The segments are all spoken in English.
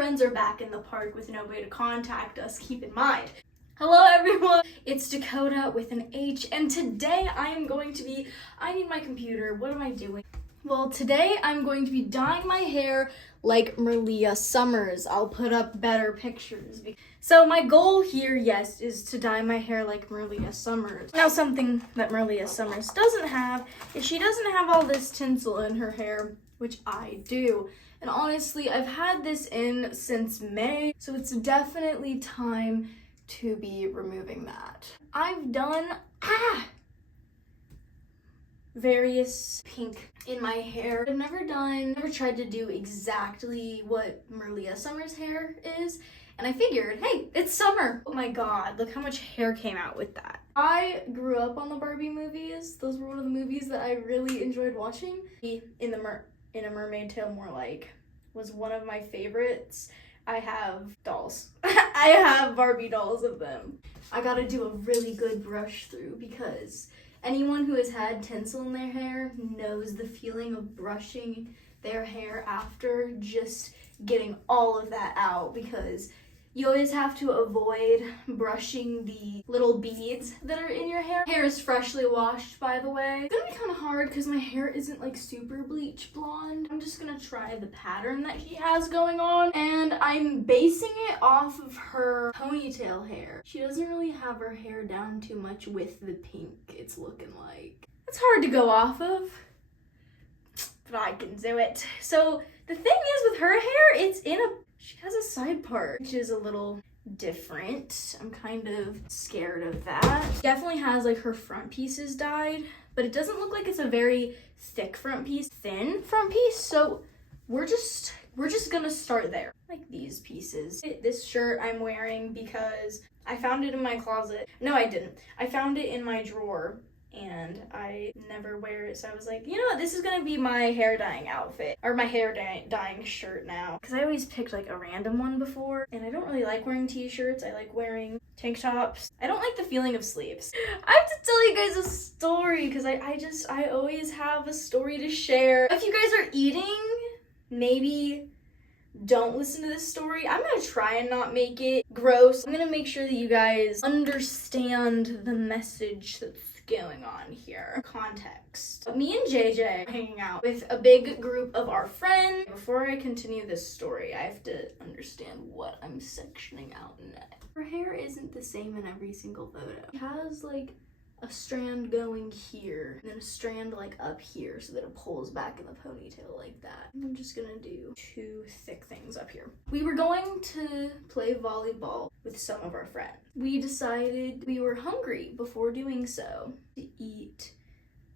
friends are back in the park with no way to contact us, keep in mind. Hello everyone, it's Dakotah with an H, and today I need my computer, what am I doing? Well, today I'm going to be dyeing my hair like Merliah Summers. I'll put up better pictures. So my goal here, yes, is to dye my hair like Merliah Summers. Now something that Merliah Summers doesn't have is she doesn't have all this tinsel in her hair, which I do. And honestly, I've had this in since May, so it's definitely time to be removing that. I've done various pink in my hair. I've never tried to do exactly what Merliah Summers hair is, and I figured, hey, it's summer. Oh my god, look how much hair came out with that. I grew up on the Barbie movies. Those were one of the movies that I really enjoyed watching. In a Mermaid Tale, more like, was one of my favorites. I have dolls. I have Barbie dolls of them. I gotta do a really good brush through because anyone who has had tinsel in their hair knows the feeling of brushing their hair after, just getting all of that out, because you always have to avoid brushing the little beads that are in your hair. Hair is freshly washed, by the way. It's gonna be kind of hard because my hair isn't like super bleach blonde. I'm just gonna try the pattern that she has going on, and I'm basing it off of her ponytail hair. She doesn't really have her hair down too much with the pink, it's looking like. It's hard to go off of, but I can do it. So the thing is with her hair, she has a side part, which is a little different. I'm kind of scared of that. She definitely has like her front pieces dyed, but it doesn't look like it's a very thick front piece, thin front piece. So we're just gonna start there. Like these pieces. This shirt I'm wearing because I found it in my closet. No, I didn't. I found it in my drawer and I never wear it, so I was like, you know what, this is gonna be my hair dyeing outfit, or my hair dyeing shirt now, because I always picked like a random one before, and I don't really like wearing t-shirts. I like wearing tank tops. I don't like the feeling of sleeves. I have to tell you guys a story, because I always have a story to share. If you guys are eating, maybe don't listen to this story. I'm gonna try and not make it gross. I'm gonna make sure that you guys understand the message that's going on here. Context. Me and JJ are hanging out with a big group of our friends. Before I continue this story, I have to understand what I'm sectioning out next. Her hair isn't the same in every single photo. She has like a strand going here, and then a strand like up here so that it pulls back in the ponytail like that. I'm just gonna do two thick things up here. We were going to play volleyball with some of our friends. We decided we were hungry before doing so to eat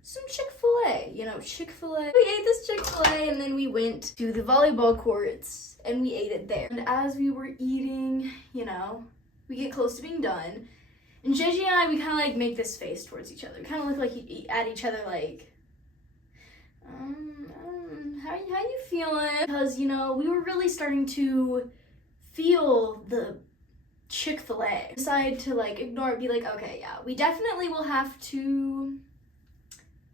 some Chick-fil-A. You know, Chick-fil-A. We ate this Chick-fil-A and then we went to the volleyball courts and we ate it there. And as we were eating, you know, we get close to being done. And JJ and I, we kind of like make this face towards each other. We kind of look like at each other like, how you feeling? Because, you know, we were really starting to feel the Chick-fil-A. Decided to like ignore it, be like, okay, yeah, we definitely will have to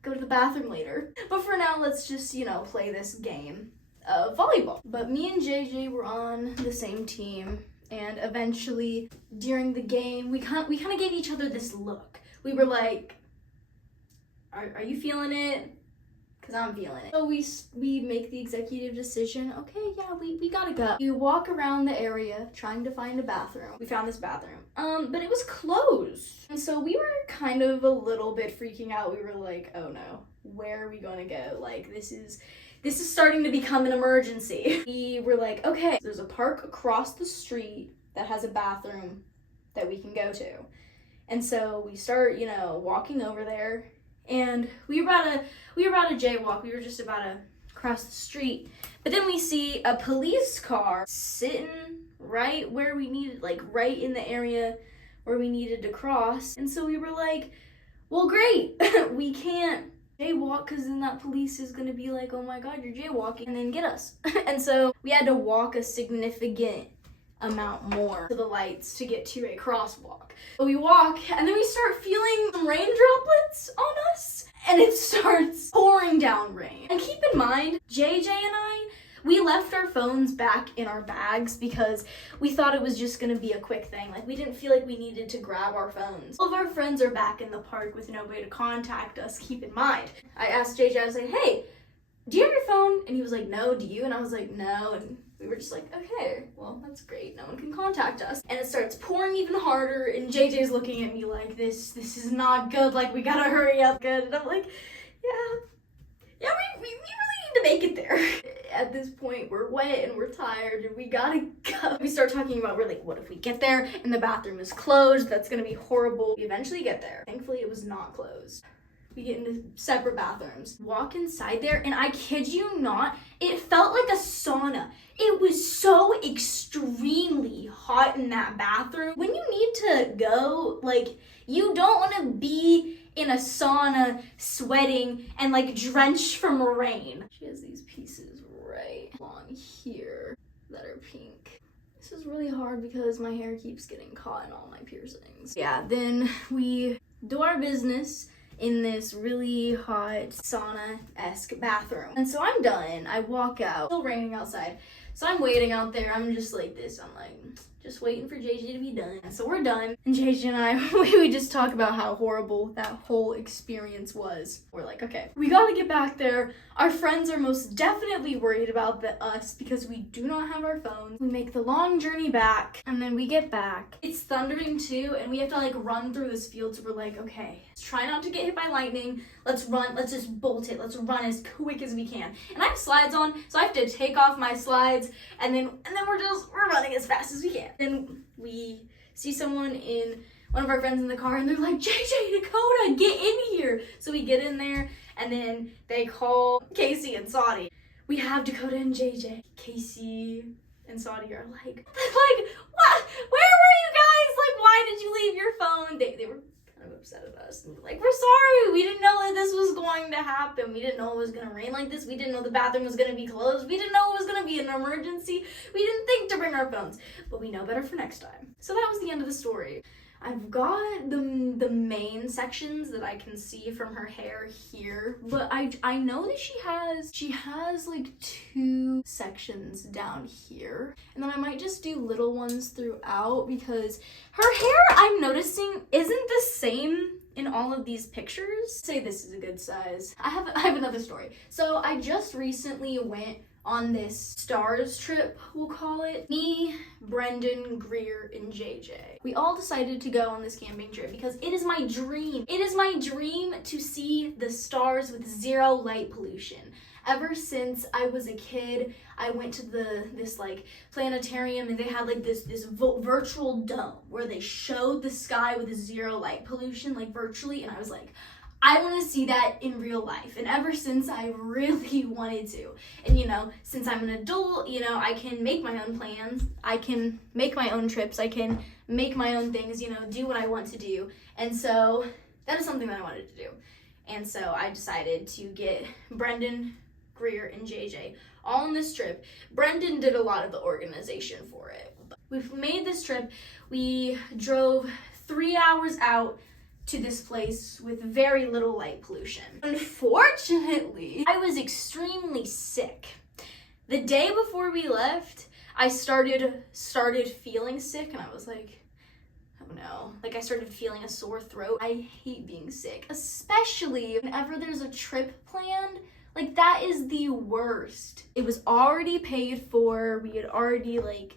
go to the bathroom later. But for now, let's just, you know, play this game of volleyball. But me and JJ were on the same team. And eventually, during the game, we kind of gave each other this look. We were like, are you feeling it? Because I'm feeling it. So we make the executive decision, okay, yeah, we gotta go. We walk around the area trying to find a bathroom. We found this bathroom, but it was closed. And so we were kind of a little bit freaking out. We were like, oh no, where are we gonna go? Like, this is starting to become an emergency. We were like, okay, there's a park across the street that has a bathroom that we can go to. And so we start, you know, walking over there, and we were about to jaywalk. We were just about to cross the street. But then we see a police car sitting right where we needed, like right in the area where we needed to cross. And so we were like, well, great, we can't jaywalk because then that police is gonna be like, oh my god, you're jaywalking, and then get us. And so we had to walk a significant amount more to the lights to get to a crosswalk. But we walk and then we start feeling some rain droplets on us, and it starts pouring down rain. And keep in mind, JJ and I, We left our phones back in our bags because we thought it was just gonna be a quick thing. Like, we didn't feel like we needed to grab our phones. All of our friends are back in the park with no way to contact us, keep in mind. I asked JJ, I was like, hey, do you have your phone? And he was like, no, do you? And I was like, no. And we were just like, okay, well, that's great. No one can contact us. And it starts pouring even harder, and JJ's looking at me like, this is not good. Like, we gotta hurry up. Good. And I'm like, yeah, we really need to make it there. At this point, we're wet and we're tired and we gotta go. We start talking about, we're like, what if we get there and the bathroom is closed? That's gonna be horrible. We eventually get there. Thankfully, it was not closed. We get into separate bathrooms. Walk inside there, and I kid you not, it felt like a sauna. It was so extremely hot in that bathroom. When you need to go, like, you don't want to be in a sauna sweating and like drenched from rain. She has these pieces right along here that are pink. This is really hard because my hair keeps getting caught in all my piercings. Yeah, then we do our business in this really hot sauna-esque bathroom. And so I'm done. I walk out. It's still raining outside. So I'm waiting out there. I'm just like this. I'm like, just waiting for JJ to be done. So we're done. And JJ and I, we just talk about how horrible that whole experience was. We're like, okay, we gotta get back there. Our friends are most definitely worried about us because we do not have our phones. We make the long journey back, and then we get back. It's thundering too, and we have to like run through this field. So we're like, okay, let's try not to get hit by lightning. Let's run. Let's just bolt it. Let's run as quick as we can. And I have slides on, so I have to take off my slides, and then we're running as fast as we can. Then we see someone in one of our friends in the car, and they're like, JJ, Dakotah, get in here. So we get in there, and then they call Casey and Saudi. We have Dakotah and JJ. Casey and Saudi are like, what? Where were you guys? Like, why did you leave your phone? They were kind of upset at us. And like, we're sorry. We didn't know that this was going to happen. We didn't know it was going to rain like this. We didn't know the bathroom was going to be closed. We didn't know it was going to be an emergency. We didn't think to bring our phones. But we know better for next time. So that was the end of the story. I've got the main sections that I can see from her hair here, but I know that she has like 2 sections down here, and then I might just do little ones throughout because her hair, I'm noticing, isn't the same in all of these pictures. Say this is a good size. I have another story. So I just recently went on this stars trip, we'll call it. Me, Brendan, Greer, and JJ. We all decided to go on this camping trip because it is my dream. It is my dream to see the stars with 0 light pollution. Ever since I was a kid, I went to this like planetarium, and they had like this virtual dome where they showed the sky with 0 light pollution, like virtually, and I was like, I want to see that in real life. And ever since, I really wanted to. And you know, since I'm an adult, you know, I can make my own plans. I can make my own trips. I can make my own things, you know, do what I want to do. And so that is something that I wanted to do. And so I decided to get Brendan, Greer, and JJ all on this trip. Brendan did a lot of the organization for it. We've made this trip. We drove 3 hours out to this place with very little light pollution. Unfortunately, I was extremely sick. The day before we left, I started feeling sick, and I was like, oh no. Like, I started feeling a sore throat. I hate being sick, especially whenever there's a trip planned. Like, that is the worst. It was already paid for. We had already like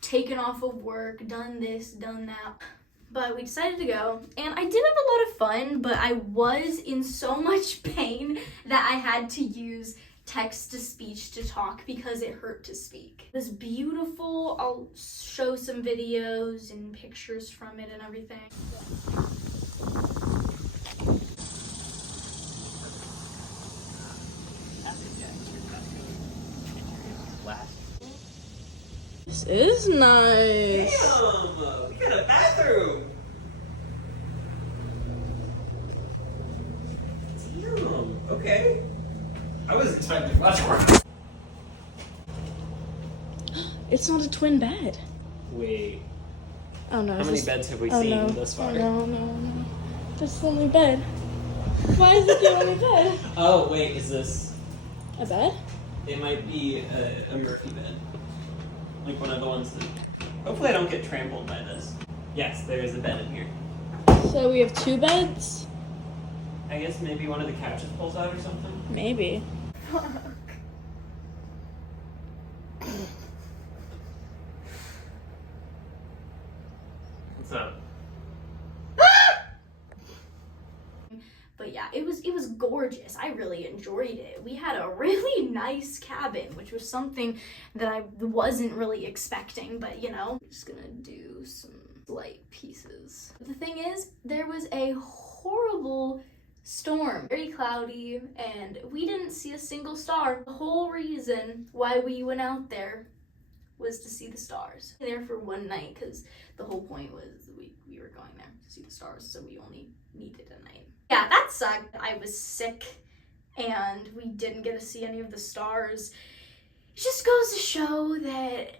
taken off of work, done this, done that. But we decided to go, and I did have a lot of fun, but I was in so much pain that I had to use text-to-speech to talk because it hurt to speak. It was beautiful. I'll show some videos and pictures from it and everything. This is nice. Damn! We got a bathroom! Damn, okay. I wasn't time to watch work. It's not a twin bed. Wait. Oh no. How many beds have we seen thus far? No. That's the only bed. Why is it the only bed? Oh, wait, is this a bed? It might be a Murphy bed. Like one of the ones that... Hopefully I don't get trampled by this. Yes, there is a bed in here. So we have 2 beds? I guess maybe one of the couches pulls out or something. Maybe. What's up? But yeah, it was gorgeous. I really enjoyed it. We had a really nice cabin, which was something that I wasn't really expecting, but you know, I'm just gonna do some light pieces. But the thing is, there was a horrible storm, very cloudy, and we didn't see a single star. The whole reason why we went out there was to see the stars. There for one night, because the whole point was we were going there to see the stars, so we only needed a night. Yeah, that sucked. I was sick and we didn't get to see any of the stars. It just goes to show that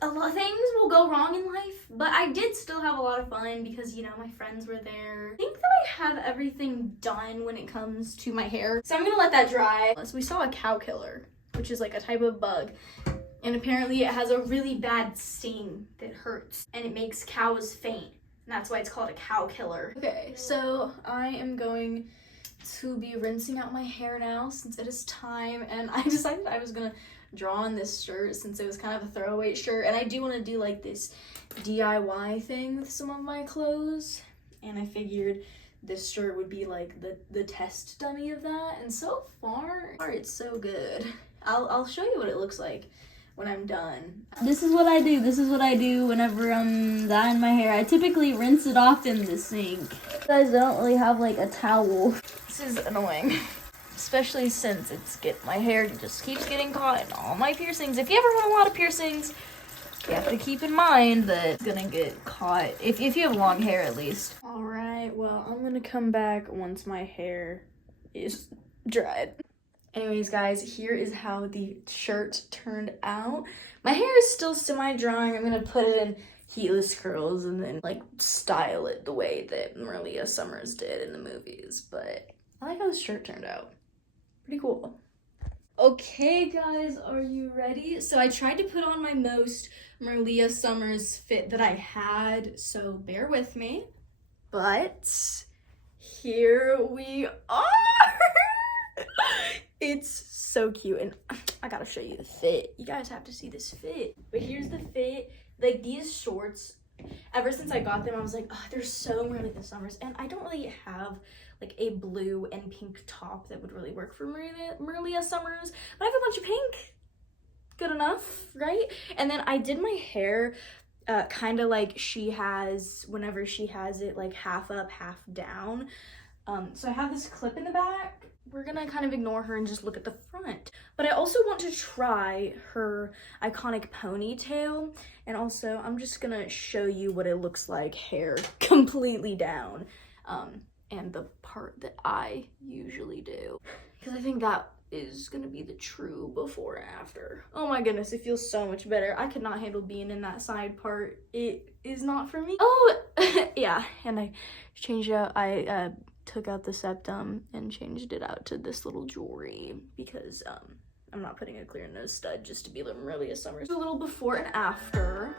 a lot of things will go wrong in life, but I did still have a lot of fun because, you know, my friends were there. I think that I have everything done when it comes to my hair, so I'm gonna let that dry. So we saw a cow killer, which is like a type of bug, and apparently it has a really bad sting that hurts and it makes cows faint. And that's why it's called a cow killer. Okay, so I am going to be rinsing out my hair now since it is time, and I decided I was gonna draw on this shirt since it was kind of a throwaway shirt, and I do want to do like this DIY thing with some of my clothes, and I figured this shirt would be like the test dummy of that, and so far it's so good. I'll show you what it looks like when I'm done. This is what I do. This is what I do whenever I'm dyeing my hair. I typically rinse it off in the sink. You guys don't really have like a towel. This is annoying, especially since my hair just keeps getting caught in all my piercings. If you ever want a lot of piercings, you have to keep in mind that it's gonna get caught, if you have long hair at least. All right, well, I'm gonna come back once my hair is dried. Anyways, guys, here is how the shirt turned out. My hair is still semi-drying. I'm gonna put it in heatless curls and then like style it the way that Merliah Summers did in the movies. But I like how the shirt turned out. Pretty cool. Okay, guys, are you ready? So I tried to put on my most Merliah Summers fit that I had, so bear with me. But here we are. It's so cute, and I gotta show you the fit. You guys have to see this fit. But here's the fit. Like, these shorts, ever since I got them, I was like, oh, they're so Merliah Summers, and I don't really have like a blue and pink top that would really work for Merliah Summers, but I have a bunch of pink. Good enough, right? And then I did my hair kind of like she has whenever she has it like half up, half down. So I have this clip in the back. We're gonna kind of ignore her and just look at the front. But I also want to try her iconic ponytail. And also, I'm just gonna show you what it looks like hair completely down. And the part that I usually do. Because I think that is gonna be the true before and after. Oh my goodness, it feels so much better. I could not handle being in that side part. It is not for me. Oh, yeah, and I changed out, I took out the septum and changed it out to this little jewelry because I'm not putting a clear nose stud just to be Merliah Summers. A little before and after.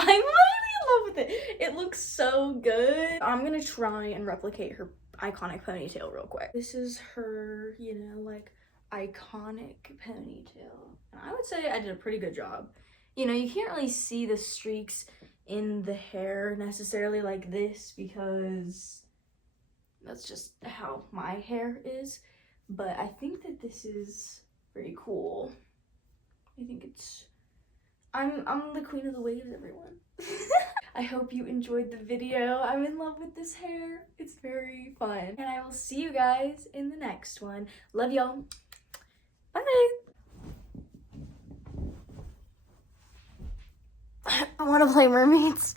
I'm literally in love with it. It looks so good. I'm gonna try and replicate her iconic ponytail real quick. This is her, you know, like iconic ponytail. And I would say I did a pretty good job. You know, you can't really see the streaks in the hair necessarily like this because that's just how my hair is. But I think that this is very cool. I think it's I'm the queen of the waves, everyone. I hope you enjoyed the video. I'm in love with this hair. It's very fun. And I will see you guys in the next one. Love y'all. Bye. I want to play mermaids.